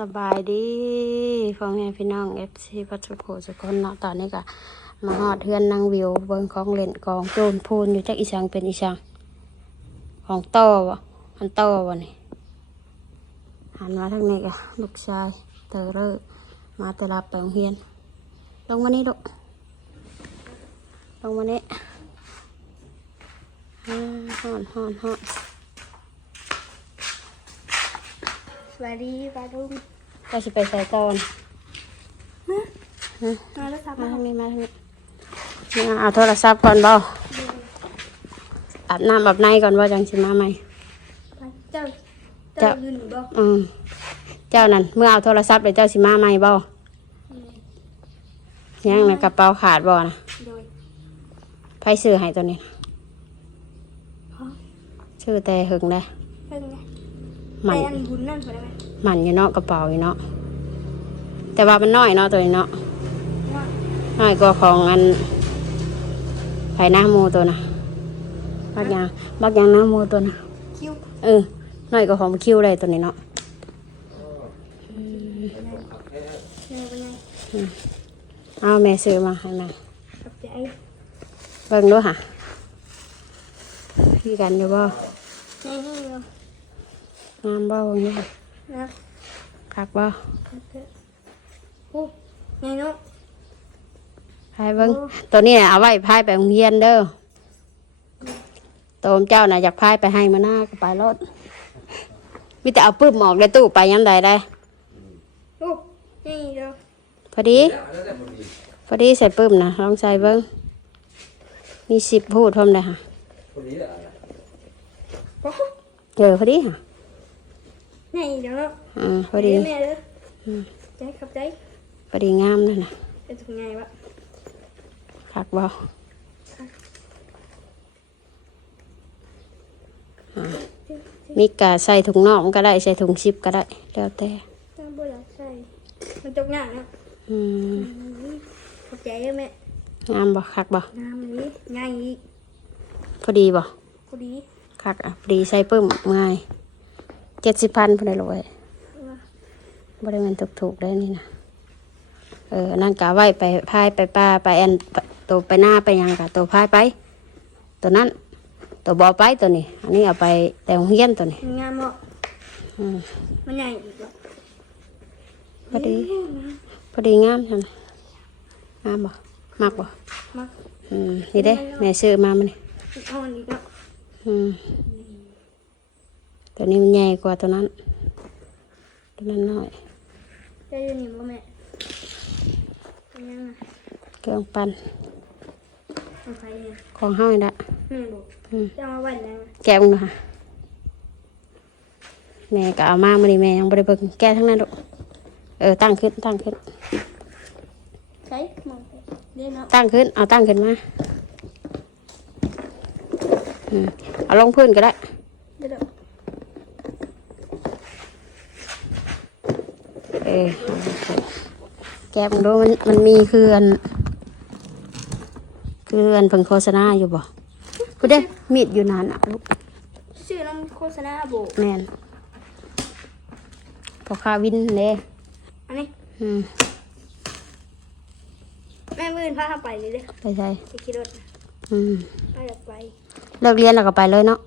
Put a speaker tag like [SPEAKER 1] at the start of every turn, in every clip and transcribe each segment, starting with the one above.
[SPEAKER 1] สบายดีพ่อแม่พี่น้องเอฟซีพัชโขสุคนเนาะตอนนี้ก็มาฮอดเทือนนางวิวเบิงของเล่นกองโจนพูนอยู่จักอีสังเป็นอีสังของโตวะอันโตวะนี่หันมาทางนี้ก็ลูกชายเตอเรอมาแต่รับไปโรงเรียน ลงมานี่ลูกลงมานี่อ่าฮอนฮอนฮอน
[SPEAKER 2] ส วัสดีปลาดุง
[SPEAKER 1] ก็จะไปใส่ตอน
[SPEAKER 2] มาแล้วครับ
[SPEAKER 1] มาทางนี้มาทางนี้มาเอาโทรศัพท์ก่อนบ่อาบน้ำอาบในก่อนบ่จังสิมาใหม่
[SPEAKER 2] เจ้า
[SPEAKER 1] เจ้า
[SPEAKER 2] เจ้ายืนอยู่บ่
[SPEAKER 1] อืมเจ้านั่นเมื่อเอาโทรศัพท์เลยเจ้าสิมาใหม่บ่ยังในะกระเป๋าขาดบ่นะ
[SPEAKER 2] โดย
[SPEAKER 1] ไผซื้อให้ตัวนี้นะ
[SPEAKER 2] ฮะ
[SPEAKER 1] ชื่อแต่หึงได้
[SPEAKER 2] เพิ่งไง
[SPEAKER 1] ห มัน
[SPEAKER 2] ไปอันบุญนั่นไปได้ไหม
[SPEAKER 1] หมันอยู่เนาะกระเป๋าอยู่เนาะแต่ว่ามันน้อยเนาะตัวนี้เนาะ
[SPEAKER 2] ว่า
[SPEAKER 1] น้อยกว่าของอันไผ่หน้าหมูตัวนะบักยางบักยางหน้าหมูตัวนะ
[SPEAKER 2] คิ้ว
[SPEAKER 1] เออน้อยกว่าของคิวเลยตัวนี้เนาะ
[SPEAKER 2] แม่เป็นไง
[SPEAKER 1] เอาแม่ซื้อมาให้แม่
[SPEAKER 2] ขอบใจ
[SPEAKER 1] เบิ่งดูค่ะพี่กันอยู่บ่
[SPEAKER 2] แม่ให้เรา
[SPEAKER 1] งามบ่เบิ่งดูค่ะ
[SPEAKER 2] นะ
[SPEAKER 1] คักบ่
[SPEAKER 2] โอ้ไงเนาะ
[SPEAKER 1] พายเบิ่งตัวนี้น่ะเอาไว้พายไปโรงเรียนเด้อตัวเจ้าน่ะอยากพายไปให้มาหน้าก็ไปรถมีแต่เอาปื้มออกในตู้ไปยังใดได้
[SPEAKER 2] โอ้นี่เรา
[SPEAKER 1] พอดี พอดีใส่ปื้มนะลองใส่เบิ้งมีสิบพูดพร้อมเลยค่ะ
[SPEAKER 2] โอ้
[SPEAKER 1] เจอพอดีค่ะ
[SPEAKER 2] ไงเดี๋ยวเนาะ
[SPEAKER 1] อ่าพอดี
[SPEAKER 2] แม่เด้อ
[SPEAKER 1] อืม
[SPEAKER 2] ใจขอบใจ
[SPEAKER 1] พอดีงามเลยนะ
[SPEAKER 2] เป็นถุงไงวะ
[SPEAKER 1] คักบ่อ่ามีกะใส่ถุงนอกก็ได้ใส่ถุงชิปก็ได้ แล้วแต่
[SPEAKER 2] จ้าบ่อยากใส่มันจกหนักเนาะ
[SPEAKER 1] อืม
[SPEAKER 2] ขอบใจเด้อแม่
[SPEAKER 1] งามบ่คักบ่
[SPEAKER 2] น้ำนี้ง่ายอีก
[SPEAKER 1] พอดีบ่
[SPEAKER 2] พอดี
[SPEAKER 1] คักอะพอดีใส่ปื้มง่าย เจ็ดสิบพันพอได้เลย
[SPEAKER 2] ว่า
[SPEAKER 1] บริเวณถูกๆได้นี่นะเออนั่นกะไว้ไปพายไปป้าไปแอนตัวไปหน้าไปหยังกะตัวพายไป ตัวนั้น ตัวบอไปตัวนี้ อันนี้เอาไปแต่โรงเรียนตัวนี้
[SPEAKER 2] มันงามเนาะ
[SPEAKER 1] อืม
[SPEAKER 2] มันใหญ่อีกอะ
[SPEAKER 1] พอดีพอดีงามใช่ไหมงามบ่มากบ่
[SPEAKER 2] มา
[SPEAKER 1] อืมนี่เด้แม่ซื้อมามันนี่
[SPEAKER 2] เอาอันนี้ก็
[SPEAKER 1] อืม ตัวนี้มันใหญ่กว่าตัวนั้น ตัวนั้นน้อย
[SPEAKER 2] ได้ยินอยู่บ่แม่เป็นยังไง
[SPEAKER 1] เครื่องปั่น
[SPEAKER 2] เอาไปเนี่ย
[SPEAKER 1] ของเฮานี่ละ
[SPEAKER 2] แม่บอก
[SPEAKER 1] อืม
[SPEAKER 2] จะเอามาไว้ยัง
[SPEAKER 1] แกะมึงดูค่ะแม่ก็เอามามื่อนี้แม่ยังบริเบิงแกะทั้งนั้นลูกเออตั้งขึ้นตั้งขึ้น
[SPEAKER 2] ใช้มองไปเล่นเนาะ
[SPEAKER 1] ตั้งขึ้นเอาตั้งขึ้นมาอืมเอาลงพื้นก็ได้
[SPEAKER 2] เดี๋ยว
[SPEAKER 1] เออแกะมึงดูมันมันมีเคืออันคือนเพิ่งโฆษณาอยู่บ่กูได้มีดอยู่นานอะลูก
[SPEAKER 2] ชื่อน้ำโฆษณาโบ
[SPEAKER 1] แมนพอคาวินเด้
[SPEAKER 2] อันนี้
[SPEAKER 1] อืม
[SPEAKER 2] แม่มือพาเข้าไปเลยเด้อ
[SPEAKER 1] ไปใช่
[SPEAKER 2] จะขี่รถ
[SPEAKER 1] อืม
[SPEAKER 2] ไม่อยากไป
[SPEAKER 1] เลิกเรียนแล้วก็ไปเลยเนาะ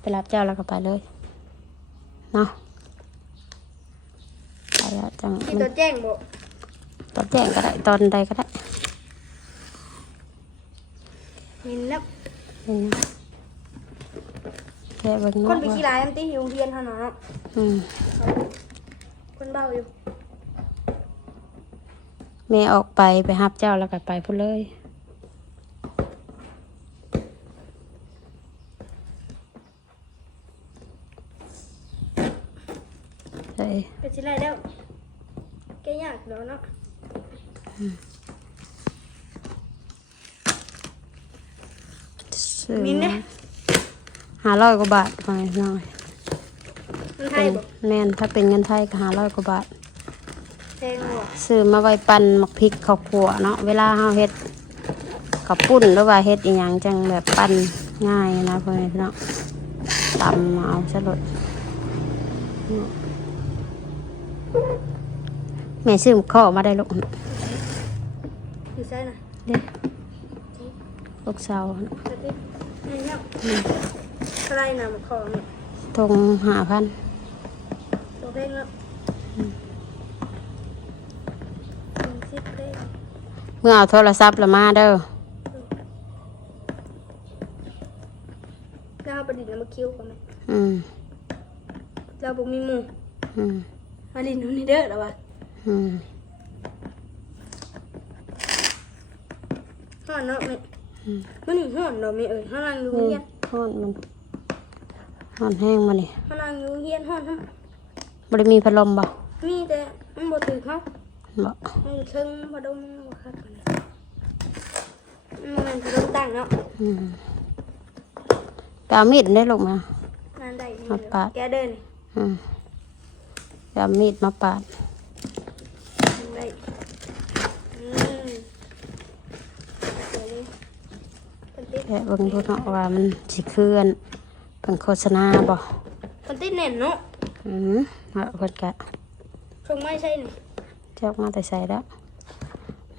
[SPEAKER 1] ไปรับเจ้าแล้วก็ไปเลยเนาะ แล้วจัง
[SPEAKER 2] ขี่
[SPEAKER 1] มัน
[SPEAKER 2] ตัวแจ้งโบ
[SPEAKER 1] ตอนแจ้งก็ได้ตอนใดก็ได้
[SPEAKER 2] เห็นแล้ว
[SPEAKER 1] นี่นะแค่เบิ่ง
[SPEAKER 2] คน
[SPEAKER 1] เนาะ
[SPEAKER 2] ไปขี่ลายมันตีหิวเพียนเท่านั้นเนาะ
[SPEAKER 1] อืม
[SPEAKER 2] คนเบาอยู่
[SPEAKER 1] แม่ออกไปไปรับเจ้าแล้วก็ไปพุ่นเลยใช่
[SPEAKER 2] เป็นสิไรแล้ว แกยากเดี๋ยวเนาะ
[SPEAKER 1] ซื้อ
[SPEAKER 2] มินเด้
[SPEAKER 1] ห้าร้อยกว่าบาทไปหน่อย
[SPEAKER 2] มันไท
[SPEAKER 1] เป็
[SPEAKER 2] ย
[SPEAKER 1] น
[SPEAKER 2] บ่
[SPEAKER 1] แม่นถ้าเป็นเงินไทยก็ห้าร้อยกว่าบาท
[SPEAKER 2] แพงบ่
[SPEAKER 1] ซื้อมาไว้ปั่นหมักพริกข้าวขัวเนาะเวลาเฮาเฮ็ดข้าวปุ้นหรือว่าเฮ็ดอีหยังจังแบบปั่นง่ายนะเพื่อนเนาะตำเอาซะลด แม่ซื้อข้อมาได้ลูก
[SPEAKER 2] อยู่ใช่น่ะ
[SPEAKER 1] เด้ลูกสาว
[SPEAKER 2] สติ๊กนี่เนี่ยใครนำของเนี่ย
[SPEAKER 1] ทงหาพัน
[SPEAKER 2] ตัวเพลงแล้วหนึ่งสิบเพลง
[SPEAKER 1] เมื่อเอาโทรศัพท์ละมาเด้อ
[SPEAKER 2] แล้วเอาประดิษฐ์น้ำมาคิ้วกันไหม
[SPEAKER 1] อืม
[SPEAKER 2] เราบุมีหมู
[SPEAKER 1] อืม
[SPEAKER 2] มาดินนู่นนี่เด้อหรอวะ
[SPEAKER 1] อืม
[SPEAKER 2] ห่อนเนาะแม่มันนี่ห่อนเนาะแม่เอ้ยห่อนนางอยู่
[SPEAKER 1] นี่
[SPEAKER 2] เฮียน
[SPEAKER 1] ฮ้อนมันฮ้อนแห้งมานี่
[SPEAKER 2] ห่อนนางอยู่เฮียนห่อนทั้ง
[SPEAKER 1] บ่ได้มีพัดลมบ่
[SPEAKER 2] มีแต่มันบ่ถือเขา
[SPEAKER 1] บ่
[SPEAKER 2] มันอยู่เชิงบ่ดมบ่คักปานนี้มันแม่นสิโดนตั้งเนาะ
[SPEAKER 1] อืมไปเอามีดได้ลูกมา
[SPEAKER 2] นานได้นี่
[SPEAKER 1] มาปาด
[SPEAKER 2] แกเดินนี่
[SPEAKER 1] อืมไปเอามีดมาปาด
[SPEAKER 2] นานได้อืมเดี๋ยวนี้ มันติด
[SPEAKER 1] แค่เบิ่งดูเนาะว่ามันสิคืออันเป็นโฆษณาบ่
[SPEAKER 2] มันติดแน่นเนาะ
[SPEAKER 1] อืมว่าเพิ่นก็
[SPEAKER 2] คงไม่ใช่นี่
[SPEAKER 1] เจ้ามาแต่ใส่แล้ว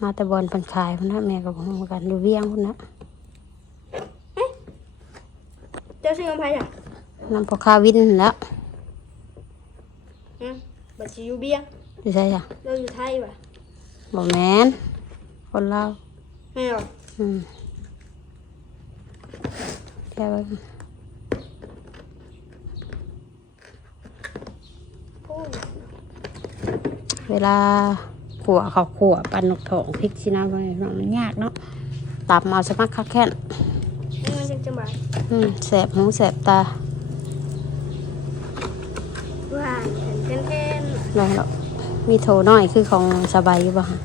[SPEAKER 1] มาแต่บอลเพิ่นขายพุ่นนะแม่ก็บ่ฮู้กันอยู่เวียงพุ่นนะ
[SPEAKER 2] เจ้าชื่อของไผอะ
[SPEAKER 1] นำพอคาวินนั่นแหล้ว
[SPEAKER 2] อืมบัดสิอยู่เบียง
[SPEAKER 1] สิใช่จ้ะ
[SPEAKER 2] เราอยู่ไทยว่ะ
[SPEAKER 1] บ่แม่นคนลาว
[SPEAKER 2] แม่หรอ
[SPEAKER 1] อืม แค่ว่า
[SPEAKER 2] โอ้ย
[SPEAKER 1] เวลาขัวเขาขัวปันนกถองพริกสินะมันมันยากเนาะตับมาสมัครคักแค่น
[SPEAKER 2] นี่มันจังจังบาด
[SPEAKER 1] อืมแสบหูแสบตา
[SPEAKER 2] ว่าแข็งแข็ง
[SPEAKER 1] ลองแล้วมีโถน้อยคือของสบายอยู่บ่ฮะ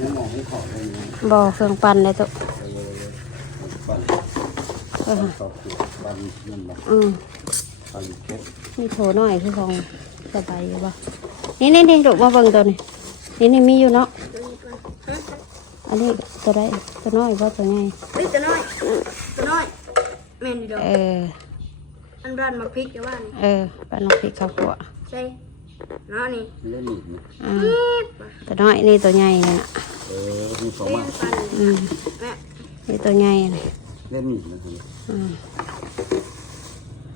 [SPEAKER 3] น้ำหมองไม่ขอเลยนะ
[SPEAKER 1] บ่เครื่องปั่นเลยตุ
[SPEAKER 3] ปั่น
[SPEAKER 1] เออฮะ
[SPEAKER 3] ต่อขวดปั่นนั่นแหละ
[SPEAKER 1] อืม
[SPEAKER 3] ปั่นเก็บ
[SPEAKER 1] มีโถน้อยคือของสบายอยู่บ่นี่นี่นี่ลูกมาเบิ่งตัวนี้นี่นี่มีอยู่เนาะ
[SPEAKER 2] ฮะ
[SPEAKER 1] อันนี้ตัวใดตัวน้อยบ่ตัวใหญ่
[SPEAKER 2] เฮ้ยตัวน้อยตัวน้อยแม่นดีดอก
[SPEAKER 1] เออ
[SPEAKER 2] อันร้านมาพริกจะว่านี่
[SPEAKER 1] เออปั่นนกพริกข้าวขัว
[SPEAKER 2] ใช่เนาะนี่
[SPEAKER 3] เล่นหนีบนะ
[SPEAKER 1] อ่าตัวน้อยนี่ตัวใหญ่นี่น่ะ
[SPEAKER 3] เออมีสอง
[SPEAKER 2] เล่
[SPEAKER 3] มาน
[SPEAKER 2] ปัน
[SPEAKER 1] อืม
[SPEAKER 2] แม่
[SPEAKER 1] นี่ตัวใหญ่นี่
[SPEAKER 3] เล่นหนีบนะครับ
[SPEAKER 1] อืม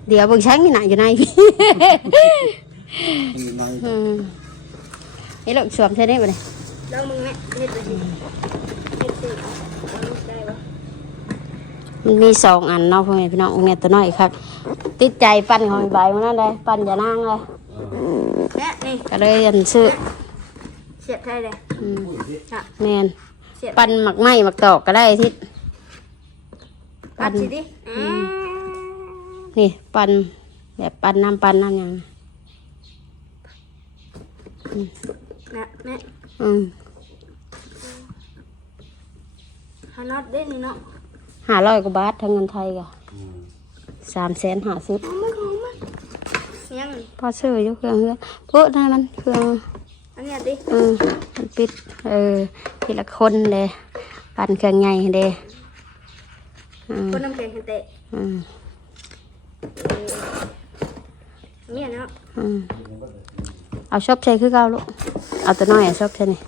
[SPEAKER 1] เดี๋ยวเบิ่งช้างนี่น่ะอยู่ใน
[SPEAKER 3] มีน้อย
[SPEAKER 1] อืมนี่ลูกสวมใช่ได้บ่เนี่ย
[SPEAKER 2] ลองมึงแม่เฮ็ดไปสิเฮ็ดสิเอาลูกได้ปะ
[SPEAKER 1] มันมีสองอันเนาะพ่อแม่พี่น้องเนี่ยตัวน้อยครับ ติดใจปั้นของใบมันนั่นเลยปั้นอย่านางเลย
[SPEAKER 2] แม่นี่
[SPEAKER 1] ก็เลยอันซื้อ
[SPEAKER 2] เสียบไทยเลย
[SPEAKER 1] อืม
[SPEAKER 2] อะ
[SPEAKER 1] แมน
[SPEAKER 2] เสียบ
[SPEAKER 1] ปั้นหมักไหม้หมักตอกก็ได้ทิศ
[SPEAKER 2] ปัดสิดิอืม
[SPEAKER 1] นี่ปั้นแบบปั้นน้ำปั้นน้ำหยัง
[SPEAKER 2] แม่แม่
[SPEAKER 1] อืม
[SPEAKER 2] หาน็อตเด้นี่เนาะ
[SPEAKER 1] ห้าร้อยกว่าบาททั้งเงินไทยก็สามแสนห้าสิบ
[SPEAKER 2] เอามันเอามันยังนี่
[SPEAKER 1] พอซื้ออยู่เครื่องเฮือเพื่อได้มันเครื่อง
[SPEAKER 2] อันเนี้ยดิ
[SPEAKER 1] อืมมันปิดเออทีละคนเลยปั่นเครื่องใหญ่เลยอืม
[SPEAKER 2] คนน้ำแข็งให้เตะ
[SPEAKER 1] อืม
[SPEAKER 2] เนี่ยเนาะ
[SPEAKER 1] อืมเอาชอบใช้คือเก่าลูกเอาตัวน้อยอะชอบใช้นี่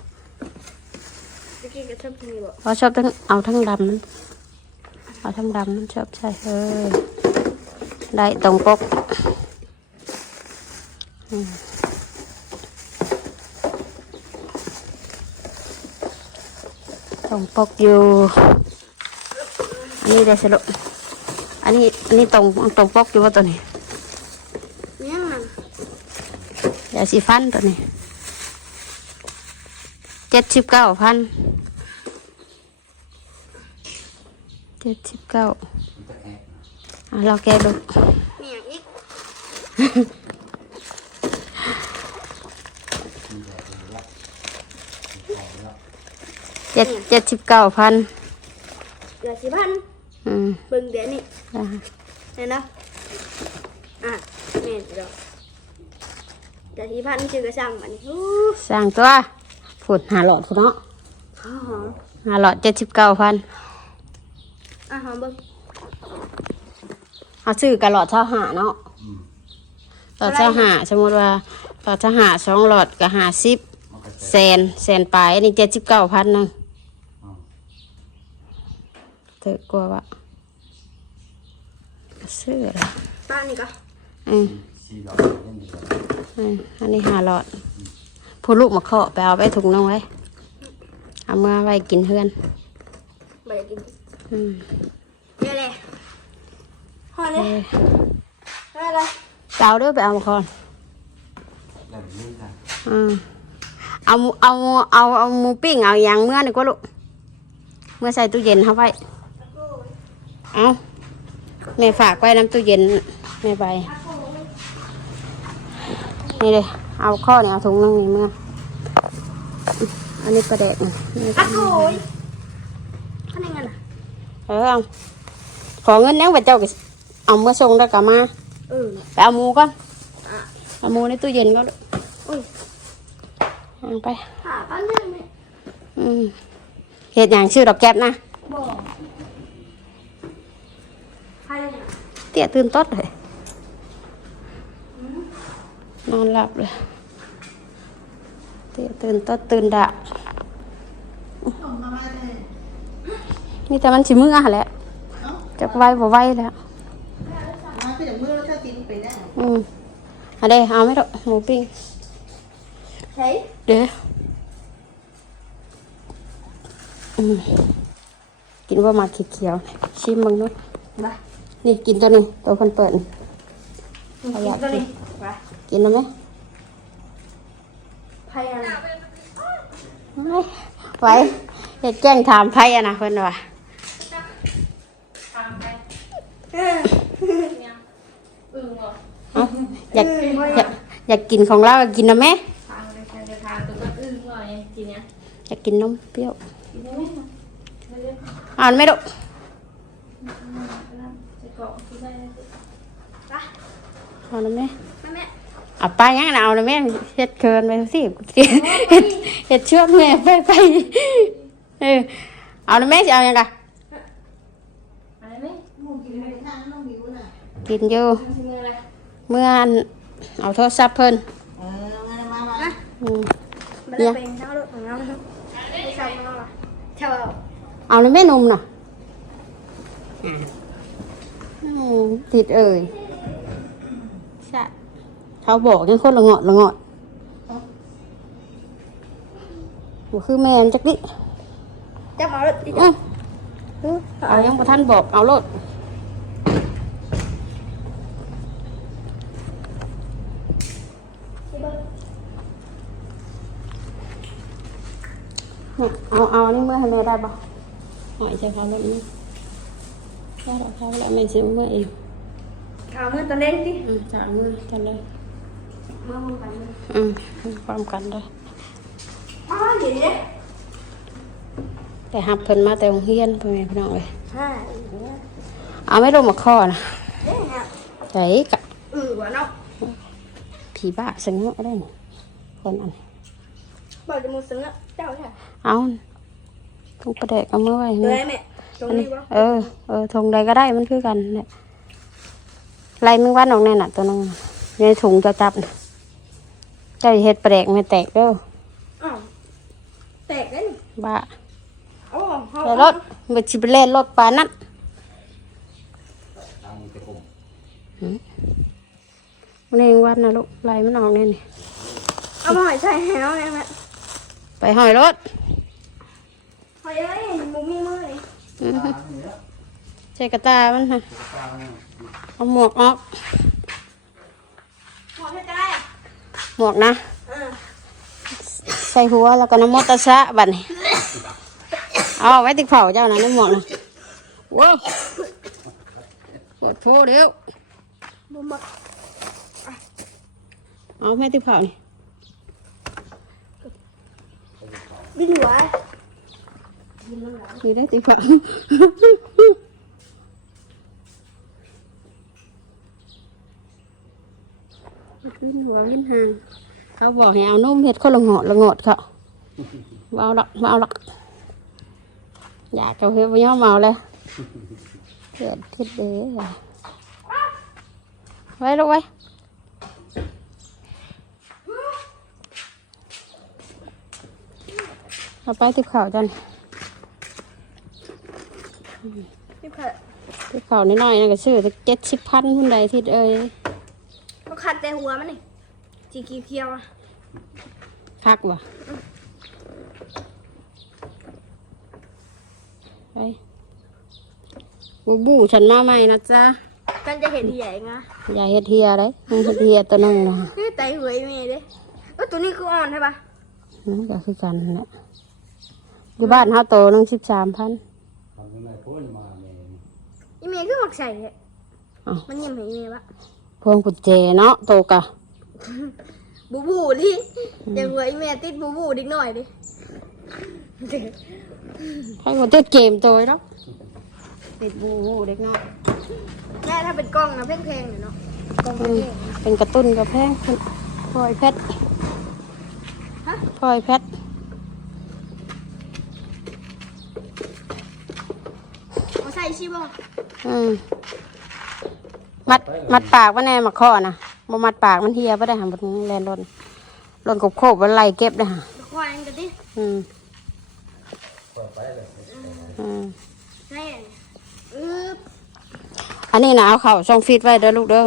[SPEAKER 2] ตะกี้ก็ชอบที่นี่บอก
[SPEAKER 1] เพราะชอบทั้งเอาทั้งดำมันเอาทั้งดำมันชอบใช้เออได้ตรงปกอืมตรงปกอยู่ อันนี้ได้สรุปอันนี้อันนี้ตรงตรงปกอยู่ว่าตัวนี้
[SPEAKER 2] เนี่ยมัน
[SPEAKER 1] ยาสีฟันตัวนี้เจ็ดสิบเก้าพันเจ็ดสิบเก้าอะเราแกะดู
[SPEAKER 2] เนี่ยอีก
[SPEAKER 1] เจ็ดเจ็ดสิบเก้าพัน
[SPEAKER 2] เหลือสิพัน
[SPEAKER 1] อืม
[SPEAKER 2] เบิ่งเดี๋ยวนี้
[SPEAKER 1] อะ
[SPEAKER 2] เห็นเนาะอะแม่นเดี๋ยวเหลือสิพันชื่อกระชังอันนี้อู้
[SPEAKER 1] สร้างตัวผุดหาหลอดพุ่นเนาะ
[SPEAKER 2] หอมหอม
[SPEAKER 1] หาหลอดเจ็ดสิบเก้าพัน
[SPEAKER 2] อะหอมเบิ่ง
[SPEAKER 1] เอาซื้อกระหลอดเท่าหาเนาะต่อเจ้าหาสมมติว่าต่อเจ้าหาสองหลอดก็หาสิบ
[SPEAKER 3] มันก็
[SPEAKER 1] แสนแสนปลายอันนี้เจ็ดสิบเก้าพันนึง
[SPEAKER 3] อ้าว
[SPEAKER 1] เถอะกลัวว่า ซื้ออะไร
[SPEAKER 2] บ้านนี่ก็
[SPEAKER 1] อืม
[SPEAKER 3] สี่ร้อยเล่นอยู่
[SPEAKER 1] อืมอันนี้หาหลอดผู้ลูกมาเคาะไปเอาไปถุงน้องไว้ เอามาไว้กินเพื่อน
[SPEAKER 2] ไม่ได้กิน
[SPEAKER 1] อืม
[SPEAKER 2] เดี๋ยวเลยห่อเล
[SPEAKER 1] เอยอ
[SPEAKER 2] อะไร
[SPEAKER 1] ไปเอาเด้วยไปเอามาก่อน
[SPEAKER 3] แล้วนี่ค่ะ
[SPEAKER 1] อืมเอาหมูเอาเอาเอาหมูปิ้งเอาอย่างเมื่อนี่ก็ลูกเมื่อใส่ตู้เย็นเข้าไว้เอา แม่ฝากไว้น้ำตู้เย็นแม่ไปนี่เลยเอาข้อนี่เอาถุงนึงนี่เมื่ออันนี้ประเด็กนี่
[SPEAKER 2] อะโถยข้างในเงินอะ
[SPEAKER 1] เออเอาขอเงินยังไปเจ้าก็เอาเมื่อส่งแล้วกลับมา
[SPEAKER 2] เออ
[SPEAKER 1] ไปเอาหมูก่อน
[SPEAKER 2] อะ
[SPEAKER 1] เอาหมูในตู้เย็นก็
[SPEAKER 2] อุ้ย
[SPEAKER 1] เอาไป
[SPEAKER 2] หาบ้านได้ไหม
[SPEAKER 1] อืมเห็ดอย่างชื่อดอกแก๊บนะ
[SPEAKER 2] บอกใคร เลยนะ
[SPEAKER 1] เตี้ยตื่นต้นเลยนอนหลับเลย เตี้ยตื่นต้นตื่นดะนี่แต่มันสิมืออะแหละจะไหวบ่ไหวแล้ว
[SPEAKER 4] มาคืออย่างมือแล้วถ้ากินไปได้
[SPEAKER 1] อืมเอันเด้เอาไหม่ดอกหมูปิ้ง
[SPEAKER 2] ใช่
[SPEAKER 1] เดี๋ยวอืมกินว่ามาเขียวๆชิมมึงด้วย
[SPEAKER 2] มา
[SPEAKER 1] นี่กินตัวนี้ตัวคนเปิดนี่
[SPEAKER 2] กินตัวนี้ไป
[SPEAKER 1] กินแล้วไหม
[SPEAKER 2] พยายาม
[SPEAKER 1] ไม่ไหว้เฮ็ดแจ้งถามไพ่อะนะเพิ่นว่า
[SPEAKER 2] เออ
[SPEAKER 1] เอ้าอยากอยากอยากกินของเราก็กินนะแม่
[SPEAKER 5] ทางในทางจะทางตัวก็อึ้งเลยทีเนี้ย
[SPEAKER 1] อยากกินนมเปรี้ยว
[SPEAKER 5] กินได้ไหมเรื่อย
[SPEAKER 1] อ่านไหม่ดอก
[SPEAKER 5] ๆจะเกาะกินได้เลย
[SPEAKER 1] เอานะแม่
[SPEAKER 2] แม่
[SPEAKER 1] เอาไปยังนะเอานะแม่เฮ็ดเคินไปสิเฮ็ดเฮ็ดชวนแม่ไปไปเออเอานะแม่สิเอายังกะ
[SPEAKER 5] อะไรไหม
[SPEAKER 4] มูกินไปทางน้องมิวน่ะ
[SPEAKER 1] กินอยู่
[SPEAKER 5] ทำมืออะไร
[SPEAKER 1] เมื่ออันเอาโทรศัพท์เพิ่น
[SPEAKER 4] เออมามามา
[SPEAKER 1] อืม
[SPEAKER 2] มาเลยเป็นเท่าลูกของเราไม่ใช่ของเราอะเท่าเรา
[SPEAKER 1] เอาเลยแม่นมน่ะอืมติดเอ่ยใช่ เขาบอกยังคนละเงาะละเงาะบ่คือแม่นจักดิ
[SPEAKER 2] จะมาลูกดิ
[SPEAKER 1] อื้ออื้อเอายังบ่ท่านบอกเอาโลดเนี่ยเอาเอานี่เมื่อให้แม่ได้ปะหอยใช่เขาแบบนี้ได้ดอกเขาแล้วแม่ซื้อเมื่อเอง
[SPEAKER 2] ข่าวมือตอนเล่นดิ
[SPEAKER 1] อืมจากมือกันเล ย
[SPEAKER 2] มือมือกันเลย
[SPEAKER 1] อืมพร้อมกันเลย
[SPEAKER 2] อ๋อเดี๋ยวนี้
[SPEAKER 1] แต่หับเพิ่นมาแต่โรงเรียนพ่อแม่พี่น้องเลย
[SPEAKER 2] ฮ่า
[SPEAKER 1] เอาไม่ลงมาข้อนะ
[SPEAKER 2] เด้ฮะ
[SPEAKER 1] ใส่กะ
[SPEAKER 2] เออวะเนาะ
[SPEAKER 1] ผีบ้าสังเงาะได้นี่คนอัน
[SPEAKER 2] บอกจะมูซึ้งอะเจ้าใช่
[SPEAKER 1] เอาต้องประเดกเอามือไว้
[SPEAKER 2] เล
[SPEAKER 1] นี่
[SPEAKER 2] ยแม่ตรง
[SPEAKER 1] อัน
[SPEAKER 2] นี้
[SPEAKER 1] นี้
[SPEAKER 2] วะ
[SPEAKER 1] เออเออถุงใดก็ได้มันคือกันเนี่ยไล่มึงวันออกแน่น่ะตัวนึงในถุงจะจับน่ะ เจ้าอย่าเฮ็ดประเดกไม่แตกเด้อ
[SPEAKER 2] อ้าวแตกได้นี่
[SPEAKER 1] บ้า
[SPEAKER 2] โอ้เขา
[SPEAKER 1] แต่รถมันสิไปเล่นรถปานนั้น
[SPEAKER 3] ตามตะกม
[SPEAKER 1] มันเองวันนะลูกไล่มันออกแน่นี่
[SPEAKER 2] เอามาหอยใส่แฮวเลยแม่
[SPEAKER 1] ไปหอยรถ
[SPEAKER 2] หอยเอ้ยมุมมีมือเลย
[SPEAKER 1] อือฮึ
[SPEAKER 3] ตาเนี่ย
[SPEAKER 1] ใส่กระตามันฮะ
[SPEAKER 3] ตาเนี่ย
[SPEAKER 1] เอาหมวกออก
[SPEAKER 2] หอยจะได้อะ
[SPEAKER 1] หมวกนะ
[SPEAKER 2] เออ
[SPEAKER 1] ใส่หัวแล้วก็น้ำมอตสะบัดนี้เอาไว้ติดเผาเจ้านะน้ำหมวกนะว้าวปวดโพเดี๋ยว
[SPEAKER 2] บุมบัก
[SPEAKER 1] เอาแม่ติดเผานี่
[SPEAKER 2] ดิ้นหัว
[SPEAKER 1] นี่ได้ติดเผา ขึ้นหัวขึ้นหางเขาบอกให้เอานมเห็ดเขาละหอดละงอดเขาเบาหรอกเบาหรอกอยากจะเห็ดไปย่อเมาเลยเห็ดทิดเด้อไว้ลูกไว้เอาไปติบข่าวจัน
[SPEAKER 2] ติบข่าว
[SPEAKER 1] ติบข่านิดหน่อยนะก็ซื้อเจ็ดสิบพันคนใดทิดเอ้ย
[SPEAKER 2] เขาขัดแต่หัวมันนี่สีเขียวๆอะ
[SPEAKER 1] คักว่ะไปบูบูฉันมาใหม่นะจ๊ะ
[SPEAKER 2] กันจะเห็นใหญ่ไง
[SPEAKER 1] อย่าเฮ็ดเฮียเลยมึงเฮ็ดเฮียตัวนึงนะ
[SPEAKER 2] นี่ไตหวยเมย์เด้เออตัวนี้คืออ่อนใช่ปะ
[SPEAKER 1] นั่นก็คือกันนั่นแหละอยู่บ้านเฮาโตนึงสิบสามพัน
[SPEAKER 3] ทำยังไงพ่นมาเนี่ย
[SPEAKER 2] อีเมย์คือหมักใส่เนี่ย
[SPEAKER 1] อ้าว
[SPEAKER 2] มันยิ้มให้อีเมย์ปะ
[SPEAKER 1] พวงกุญแจเนาะโตกะ
[SPEAKER 2] บูบูดิอย่าหวยอีเมย์ติดบูบูดิกหน่อยดิ
[SPEAKER 1] ให้คนเต้นเกมโตยเนาะติดบูบูเด็กน้อย
[SPEAKER 2] แม่ถ้าเป็นกล้องนะแพงๆเลยเนาะกล้อง
[SPEAKER 1] อื
[SPEAKER 2] แพ
[SPEAKER 1] ม
[SPEAKER 2] ง
[SPEAKER 1] เป็นกระตุ้นกระแพงเป็นพลอยเพชร
[SPEAKER 2] ฮะ
[SPEAKER 1] พลอยเพชร
[SPEAKER 2] ๆเอาใส่ชิบ่
[SPEAKER 1] อืม มัดมัดปากมันแน่มาข้อนะบ่มัดปากมันเฮียบ่ได้หันบ่แลนลนลนกบโคบมันไล่เก็บได้ห่ะ
[SPEAKER 2] ควายกันดิ
[SPEAKER 1] อืม
[SPEAKER 3] เปิดไปเลย
[SPEAKER 1] อืม
[SPEAKER 2] ใช่อือ
[SPEAKER 1] อันนี้นะเอาเข่าช่องฟีดไว้เด้อลูกเด้อ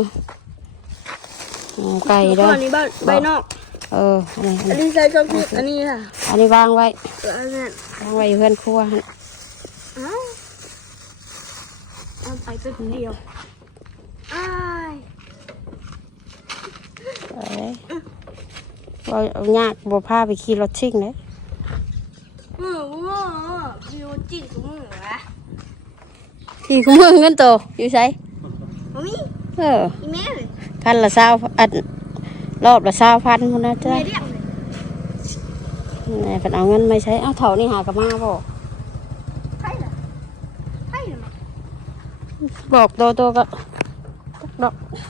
[SPEAKER 1] อืมไก่เด้อ
[SPEAKER 2] อันนี้ใบใบนอก
[SPEAKER 1] เออ อันนี้ อัน
[SPEAKER 2] อัน
[SPEAKER 1] นี้
[SPEAKER 2] นี้ใส่ช่องฟิตอันนี้ค่ะ
[SPEAKER 1] อันนี้วางไว้
[SPEAKER 2] เอออันนั้น
[SPEAKER 1] วางไว้อยู่เพื่อนครัวหั่น
[SPEAKER 2] อ้าวเอาไปเป็นเดียวอ้าย
[SPEAKER 1] ไป เลยบ่เอายากบ่พาไปขี่รถชิ่งเลย
[SPEAKER 2] มือว้าวิวจิ้นกับมือวะ
[SPEAKER 1] ขี่กูมือเงินโตอยู่ไส
[SPEAKER 2] มามี
[SPEAKER 1] เออ
[SPEAKER 2] อีเมลเลย
[SPEAKER 1] คันละเศร้าอันรอบละเศร้าพันพุ่นนะ
[SPEAKER 2] อี
[SPEAKER 1] จ้ะ
[SPEAKER 2] เมลเรียกเลย
[SPEAKER 1] แหน่เพิ่นเอาเงินไม่ใช้เอาเท่านี่หากะมาบ่
[SPEAKER 2] ใช่เหรอใช่เหรอ
[SPEAKER 1] บอกโตโตก็ดอก
[SPEAKER 2] ทำไมใช่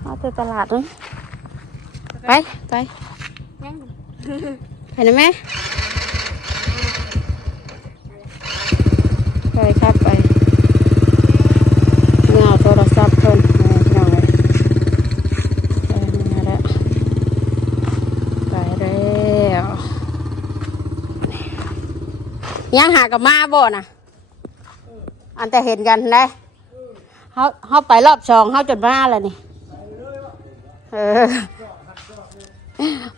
[SPEAKER 2] เหรอ
[SPEAKER 1] เอาไปตลาดนะไปไป
[SPEAKER 2] ยัง
[SPEAKER 1] ไปนะแม่ไปครับไปเงเอาโทรศัพท์เพิ่นเอาพี่น้องเลยไปมาแล้วไปแล้วยังหากับมาบ่น่ะ อันแต่เห็นกันได้เขาเขาไปรอบสองเขาจนมาแล้วนี่ เออ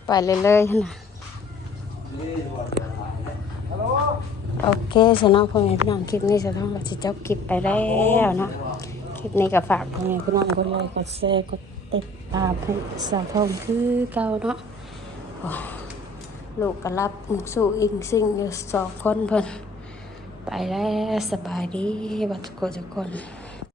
[SPEAKER 1] ไปเลยเลยๆนะโอเคสำหรับพ่อแม่พี่น้องคลิปนี้จะต้องเราจะจบคลิปไปแล้วเนาะคลิปนี้ก็ฝากพ่อแม่พี่น้องกดไลค์กดแชร์กดติดตามให้สาวทองคือเก่าเนาะลูกก็รับหมูสู้อิงซิ่งอยู่สองคนเพิ่นไปแล้วสบายดีบัดทุกคนทุกคน